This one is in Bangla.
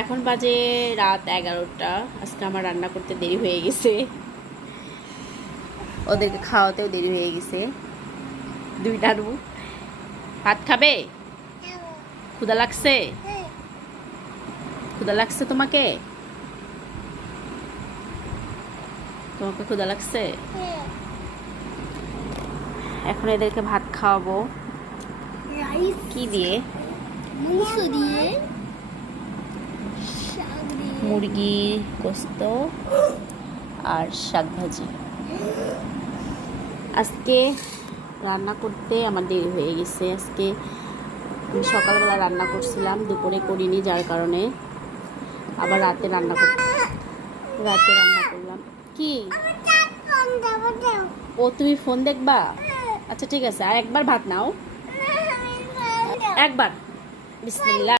এখন বাজে রাত 11টা। আজকে আমার রান্না করতে দেরি হয়ে গেছে, ওদেরকে খাওয়াতেও দেরি হয়ে গেছে। দুই নানু ভাত খাবে? ক্ষুধা লাগছে? ক্ষুধা লাগছে তোমাকে? তোমাকে ক্ষুধা লাগছে? এখন এদেরকে ভাত খাওয়াবো। কি দিয়ে? মুরগি গোস্ত আর শাক ভাজি। আজকে রান্না করতে আমার দেরি হয়ে গেছে। আজকে আমি সকালবেলা রান্না করছিলাম, দুপুরে করিনি, যার কারণে আবার রাতে রান্না করলাম। কি ও, তুমি ফোন দেখবা? আচ্ছা ঠিক আছে, আর একবার ভাত নাও, একবার। বিসমিল্লাহ।